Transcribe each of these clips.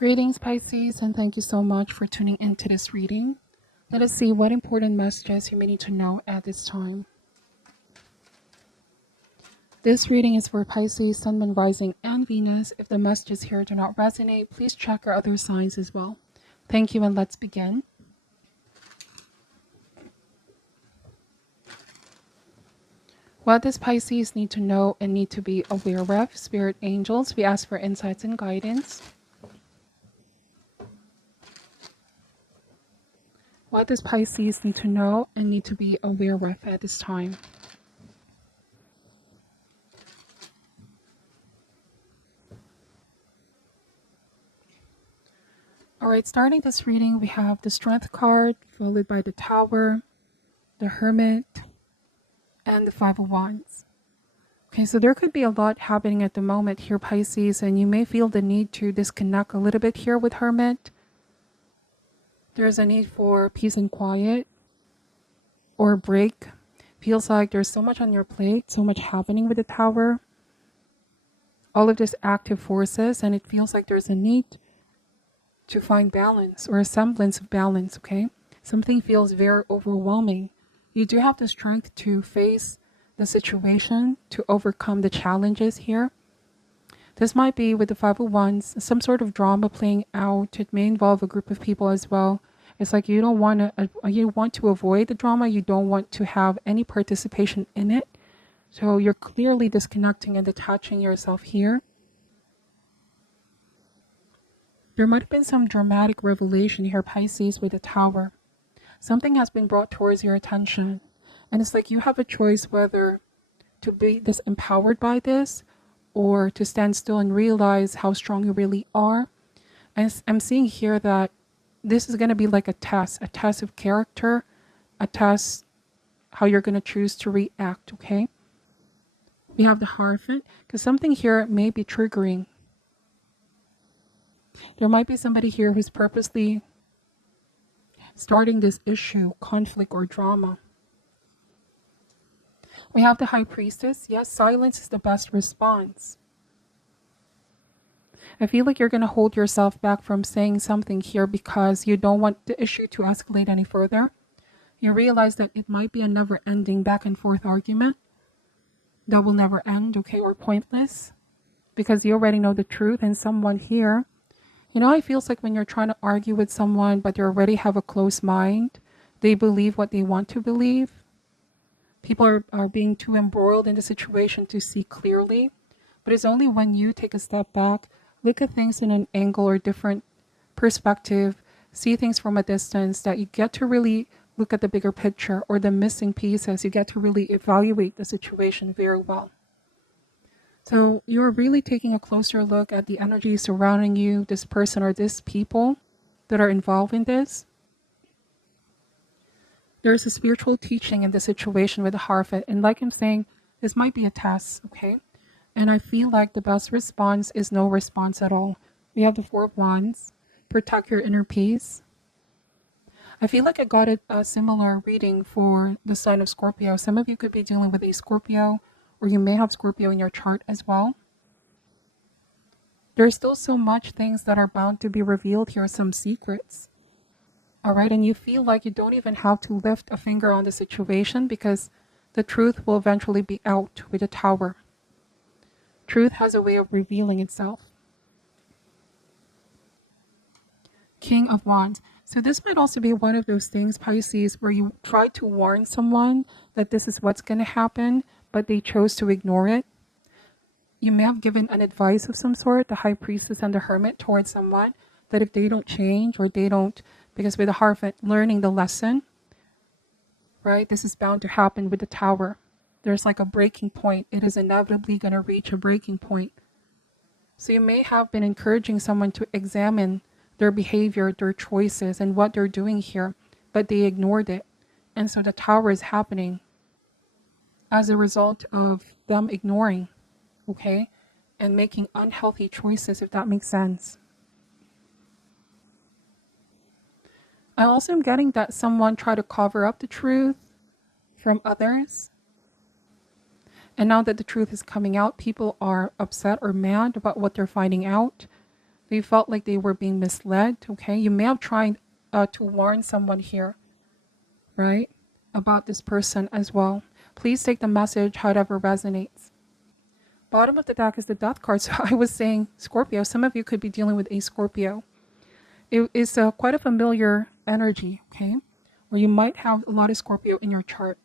Greetings, Pisces, and thank you so much for tuning into this reading. Let us see what important messages you may need to know at this time. This reading is for Pisces, Sun, Moon, Rising, and Venus. If the messages here do not resonate, please check your other signs as well. Thank you, and let's begin. What does Pisces need to know and need to be aware of? Spirit angels, we ask for insights and guidance. What does Pisces need to know and need to be aware of at this time? Alright, starting this reading, we have the Strength card, followed by the Tower, the Hermit, and the Five of Wands. Okay, so there could be a lot happening at the moment here, Pisces, and you may feel the need to disconnect a little bit here with Hermit. There's a need for peace and quiet or a break. Feels like there's so much on your plate, so much happening with the Tower. All of this active forces, and it feels like there's a need to find balance or a semblance of balance, okay? Something feels very overwhelming. You do have the strength to face the situation, to overcome the challenges here. This might be with the Five of Wands, some sort of drama playing out. It may involve a group of people as well. It's like you want to avoid the drama. You don't want to have any participation in it. So you're clearly disconnecting and detaching yourself here. There might have been some dramatic revelation here, Pisces, with the Tower. Something has been brought towards your attention. And it's like you have a choice whether to be disempowered by this or to stand still and realize how strong you really are. And I'm seeing here that this is going to be like a test of character, a test how you're going to choose to react, okay? We have the Hierophant, because something here may be triggering. There might be somebody here who's purposely starting this issue, conflict, or drama. We have the High Priestess. Yes, silence is the best response. I feel like you're going to hold yourself back from saying something here because you don't want the issue to escalate any further. You realize that it might be a never-ending back and forth argument that will never end, okay, or pointless, because you already know the truth. And someone here, you know how it feels like when you're trying to argue with someone but you already have a closed mind. They believe what they want to believe. People are being too embroiled in the situation to see clearly. But it's only when you take a step back, look at things in an angle or different perspective, see things from a distance, that you get to really look at the bigger picture or the missing pieces. You get to really evaluate the situation very well. So you're really taking a closer look at the energy surrounding you, this person or this people that are involved in this. There's a spiritual teaching in the situation with the Hierophant. And like I'm saying, this might be a test, okay? And I feel like the best response is no response at all. We have the Four of Wands. Protect your inner peace. I feel like I got a similar reading for the sign of Scorpio. Some of you could be dealing with a Scorpio, or you may have Scorpio in your chart as well. There's still so much things that are bound to be revealed here, some secrets. All right, and you feel like you don't even have to lift a finger on the situation because the truth will eventually be out with the Tower. Truth has a way of revealing itself. King of Wands. So this might also be one of those things, Pisces, where you try to warn someone that this is what's going to happen, but they chose to ignore it. You may have given an advice of some sort, the High Priestess and the Hermit, towards someone, that if they don't change or they don't, because with the Hierophant, learning the lesson, right? This is bound to happen with the Tower. There's like a breaking point. It is inevitably going to reach a breaking point. So you may have been encouraging someone to examine their behavior, their choices, and what they're doing here, but they ignored it. And so the Tower is happening as a result of them ignoring, okay? And making unhealthy choices, if that makes sense. I also am getting that someone tried to cover up the truth from others. And now that the truth is coming out, people are upset or mad about what they're finding out. They felt like they were being misled, okay? You may have tried to warn someone here, right? About this person as well. Please take the message however resonates. Bottom of the deck is the Death card. So I was saying Scorpio. Some of you could be dealing with a Scorpio. It is quite a familiar energy, okay? Or you might have a lot of Scorpio in your chart.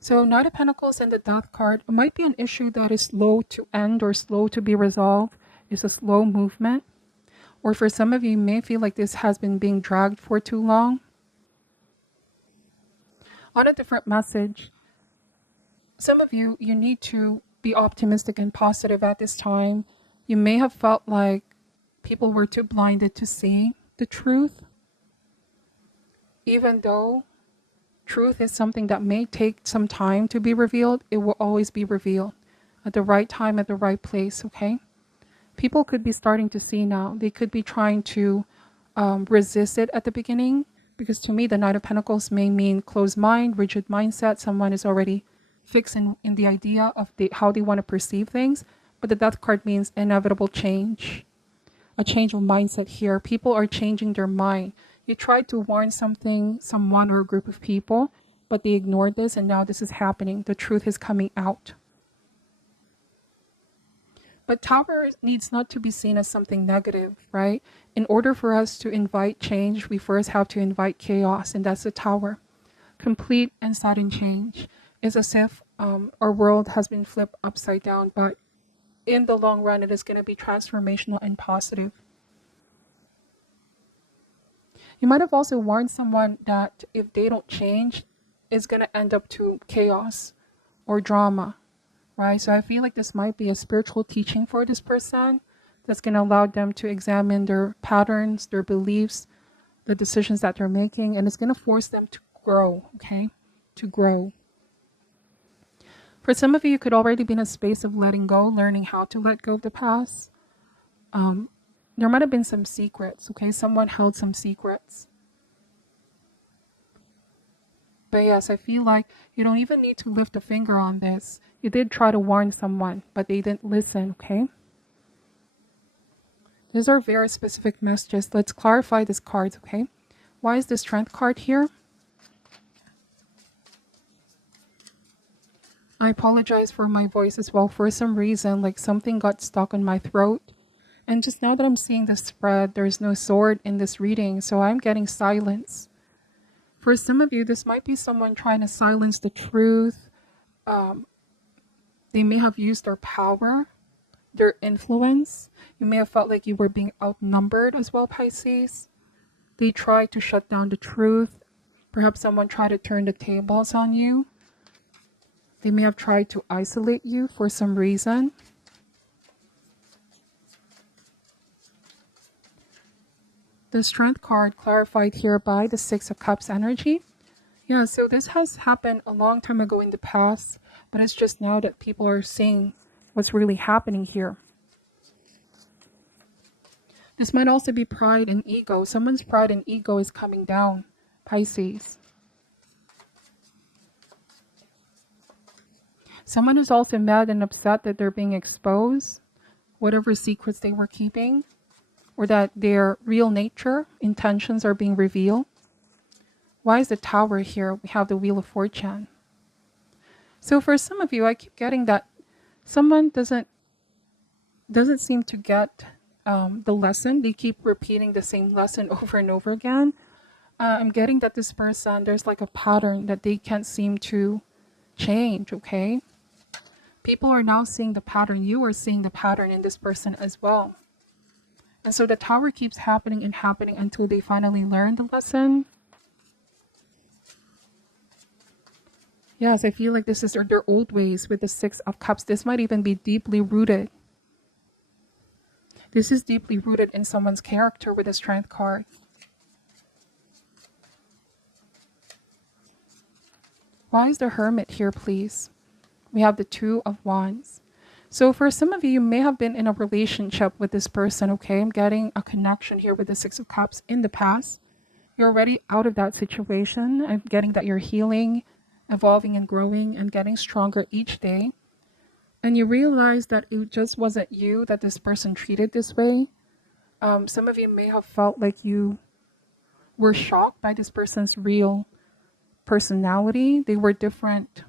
So Knight of Pentacles and the Death card might be an issue that is slow to end or slow to be resolved. It's a slow movement. Or for some of you, you may feel like this has been being dragged for too long. On a different message, some of you, you need to be optimistic and positive at this time. You may have felt like people were too blinded to see the truth. Even though truth is something that may take some time to be revealed, it will always be revealed at the right time, at the right place, okay? People could be starting to see now. They could be trying to resist it at the beginning, because to me, the Knight of Pentacles may mean closed mind, rigid mindset. Someone is already fixed in the idea of how they want to perceive things. But the Death card means inevitable change, a change of mindset here. People are changing their mind. You tried to warn someone or a group of people, but they ignored this, and now this is happening. The truth is coming out. But Tower needs not to be seen as something negative, right? In order for us to invite change, we first have to invite chaos, and that's the Tower. Complete and sudden change. It's as if our world has been flipped upside down, but in the long run, it is going to be transformational and positive. You might have also warned someone that if they don't change, it's going to end up to chaos or drama, right? So I feel like this might be a spiritual teaching for this person that's going to allow them to examine their patterns, their beliefs, the decisions that they're making, and it's going to force them to grow, okay? To grow. For some of you, you could already be in a space of letting go, learning how to let go of the past. There might have been some secrets, okay? Someone held some secrets. But yes, I feel like you don't even need to lift a finger on this. You did try to warn someone, but they didn't listen, okay? These are very specific messages. Let's clarify these cards, okay? Why is the Strength card here? I apologize for my voice as well. For some reason, like something got stuck in my throat. And just now that I'm seeing the spread, there's no sword in this reading, so I'm getting silence. For some of you, this might be someone trying to silence the truth. They may have used their power, their influence. You may have felt like you were being outnumbered as well, Pisces. They tried to shut down the truth. Perhaps someone tried to turn the tables on you. They may have tried to isolate you for some reason. The Strength card clarified here by the Six of Cups energy. Yeah, so this has happened a long time ago in the past, but it's just now that people are seeing what's really happening here. This might also be pride and ego. Someone's pride and ego is coming down, Pisces. Someone is also mad and upset that they're being exposed, whatever secrets they were keeping, or that their real nature, intentions are being revealed. Why is the Tower here? We have the Wheel of Fortune. So for some of you, I keep getting that someone doesn't seem to get the lesson. They keep repeating the same lesson over and over again. I'm getting that this person, there's like a pattern that they can't seem to change, okay? People are now seeing the pattern. You are seeing the pattern in this person as well. And so the Tower keeps happening and happening until they finally learn the lesson. Yes, I feel like this is their old ways with the Six of Cups. This might even be deeply rooted. This is deeply rooted in someone's character with the Strength card. Why is the Hermit here, please? We have the Two of Wands. So for some of you, you may have been in a relationship with this person, okay? I'm getting a connection here with the Six of Cups in the past. You're already out of that situation. I'm getting that you're healing, evolving and growing and getting stronger each day. And you realize that it just wasn't you that this person treated this way. Some of you may have felt like you were shocked by this person's real personality. They were different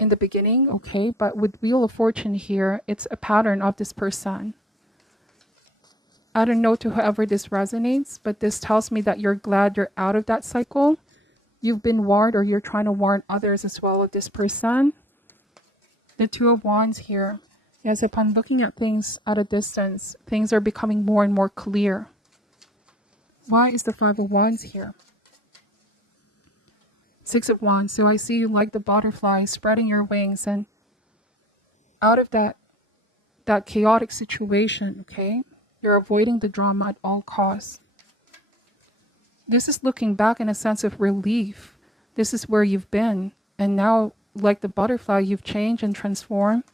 in the beginning, okay? But with Wheel of Fortune here, it's a pattern of this person. I don't know to whoever this resonates, but this tells me that you're glad you're out of that cycle. You've been warned, or you're trying to warn others as well of this person. The Two of Wands here. Yes, upon looking at things at a distance, things are becoming more and more clear. Why is the Five of Wands here? Six of Wands. So I see you like the butterfly spreading your wings and out of that chaotic situation, okay? You're avoiding the drama at all costs. This is looking back in a sense of relief. This is where you've been. And now, like the butterfly, you've changed and transformed.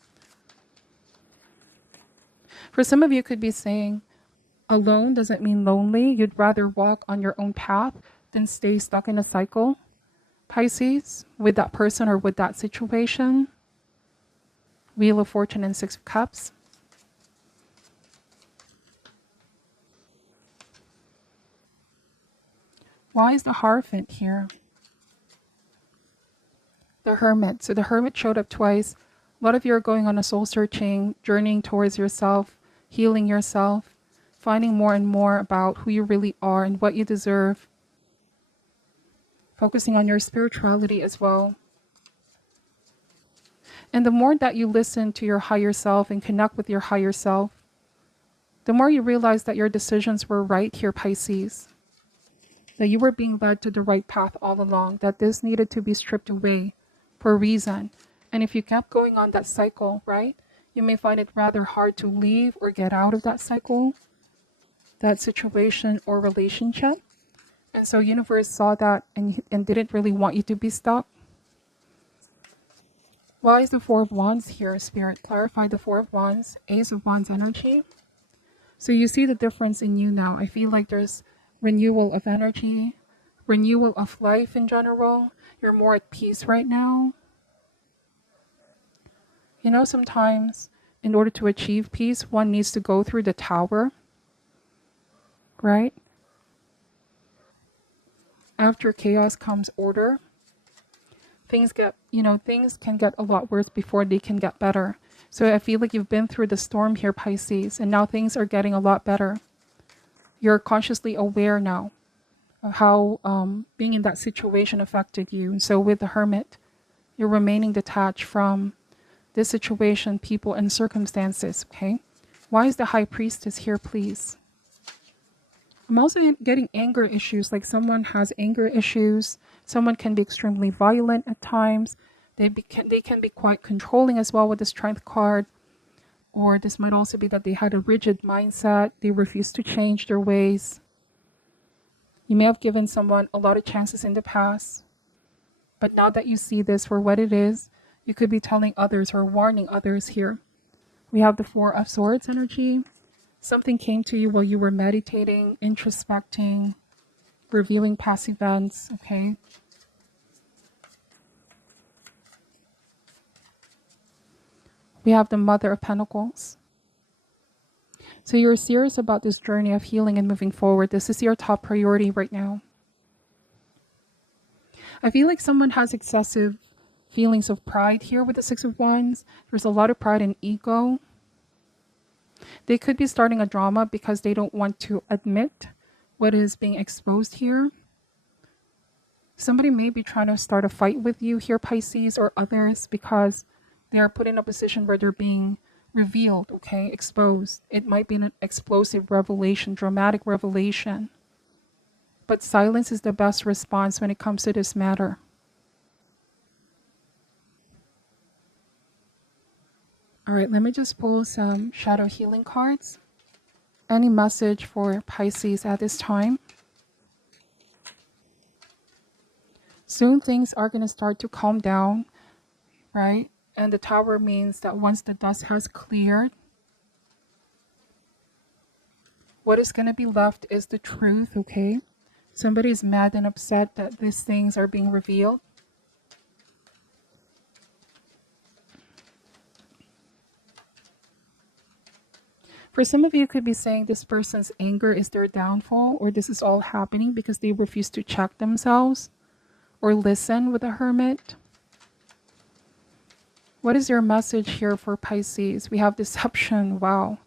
For some of you, could be saying, alone doesn't mean lonely. You'd rather walk on your own path than stay stuck in a cycle. Pisces, with that person or with that situation. Wheel of Fortune and Six of Cups. Why is the Hierophant here? The Hermit. So the Hermit showed up twice. A lot of you are going on a soul searching, journeying towards yourself, healing yourself, finding more and more about who you really are and what you deserve. Focusing on your spirituality as well. And the more that you listen to your higher self and connect with your higher self, the more you realize that your decisions were right here, Pisces. That you were being led to the right path all along, that this needed to be stripped away for a reason. And if you kept going on that cycle, right, you may find it rather hard to leave or get out of that cycle, that situation or relationship. And so universe saw that and didn't really want you to be stuck. Why is the Four of Wands here, Spirit? Clarify the Four of Wands, Ace of Wands energy. So you see the difference in you now. I feel like there's renewal of energy, renewal of life in general. You're more at peace right now. You know, sometimes in order to achieve peace, one needs to go through the tower, right? After chaos comes order. Things can get a lot worse before they can get better. So I feel like you've been through the storm here, Pisces, and now things are getting a lot better. You're consciously aware now of how being in that situation affected you. And so with the Hermit, you're remaining detached from this situation, people, and circumstances, okay? Why is the High Priestess here, please? I'm also getting anger issues, like someone has anger issues. Someone can be extremely violent at times. They can be quite controlling as well with the Strength card. Or this might also be that they had a rigid mindset. They refused to change their ways. You may have given someone a lot of chances in the past. But now that you see this for what it is, you could be telling others or warning others here. We have the Four of Swords energy. Something came to you while you were meditating, introspecting, reviewing past events, okay? We have the Mother of Pentacles. So you're serious about this journey of healing and moving forward. This is your top priority right now. I feel like someone has excessive feelings of pride here with the Six of Wands. There's a lot of pride and ego. They could be starting a drama because they don't want to admit what is being exposed here. Somebody may be trying to start a fight with you here, Pisces, or others, because they are put in a position where they're being revealed, okay, exposed. It might be an explosive revelation, dramatic revelation. But silence is the best response when it comes to this matter. All right, let me just pull some shadow healing cards. Any message for Pisces at this time? Soon things are going to start to calm down, right? And the Tower means that once the dust has cleared, what is going to be left is the truth, okay? Somebody's mad and upset that these things are being revealed. For some of you, could be saying this person's anger is their downfall, or this is all happening because they refuse to check themselves or listen with the Hermit. What is your message here for Pisces? We have deception. Wow.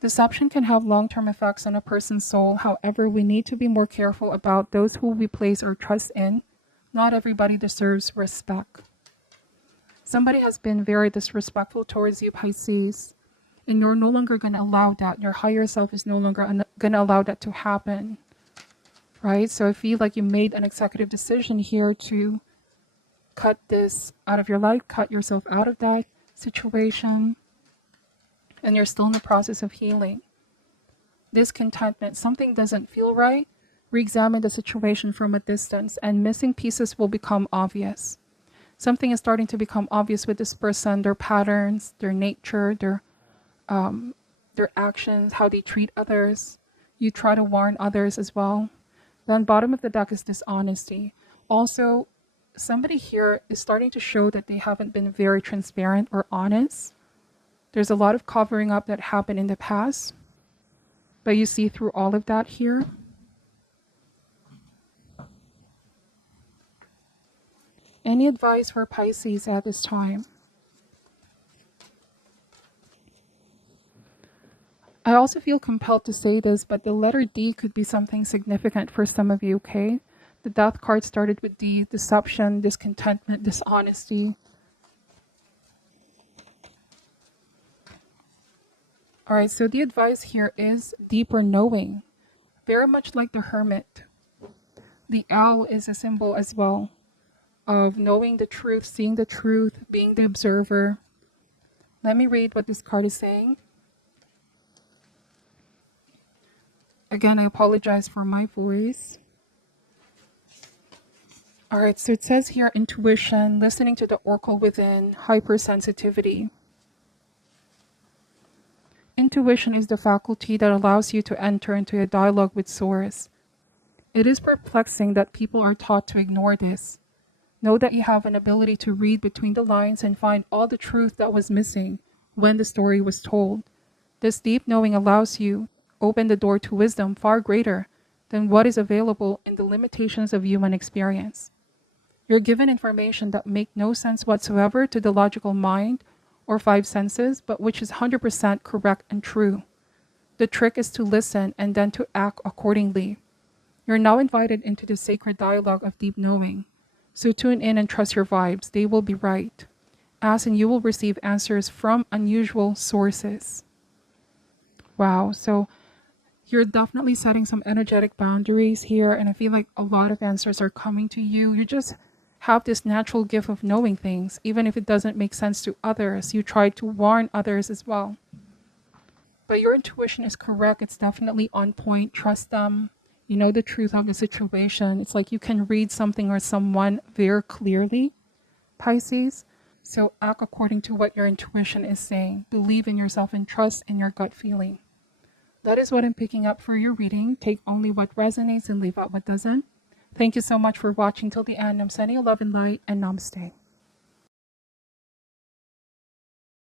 Deception can have long-term effects on a person's soul. However, we need to be more careful about those who we place our trust in. Not everybody deserves respect. Somebody has been very disrespectful towards you, Pisces, and you're no longer going to allow that. Your higher self is no longer going to allow that to happen, right? So I feel like you made an executive decision here to cut this out of your life, cut yourself out of that situation, and you're still in the process of healing. Discontentment, something doesn't feel right. Re-examine the situation from a distance, and missing pieces will become obvious. Something is starting to become obvious with this person, their patterns, their nature, their actions, how they treat others. You try to warn others as well. Then bottom of the deck is dishonesty. Also, somebody here is starting to show that they haven't been very transparent or honest. There's a lot of covering up that happened in the past, but you see through all of that here. Any advice for Pisces at this time? I also feel compelled to say this, but the letter D could be something significant for some of you, okay? The Death card started with D, deception, discontentment, dishonesty. All right, so the advice here is deeper knowing. Very much like the Hermit. The owl is a symbol as well of knowing the truth, seeing the truth, being the observer. Let me read what this card is saying. Again, I apologize for my voice. All right, so it says here intuition, listening to the oracle within, hypersensitivity. Intuition is the faculty that allows you to enter into a dialogue with Source. It is perplexing that people are taught to ignore this. Know that you have an ability to read between the lines and find all the truth that was missing when the story was told. This deep knowing allows you open the door to wisdom far greater than what is available in the limitations of human experience. You're given information that make no sense whatsoever to the logical mind or five senses, but which is 100% correct and true. The trick is to listen and then to act accordingly. You're now invited into the sacred dialogue of deep knowing. So tune in and trust your vibes. They will be right. Ask and you will receive answers from unusual sources. Wow, so you're definitely setting some energetic boundaries here, and I feel like a lot of answers are coming to you. You just have this natural gift of knowing things, even if it doesn't make sense to others. You try to warn others as well. But your intuition is correct. It's definitely on point. Trust them. You know the truth of the situation. It's like you can read something or someone very clearly, Pisces. So act according to what your intuition is saying. Believe in yourself and trust in your gut feeling. That is what I'm picking up for your reading. Take only what resonates and leave out what doesn't. Thank you so much for watching till the end. I'm sending you love and light, and namaste.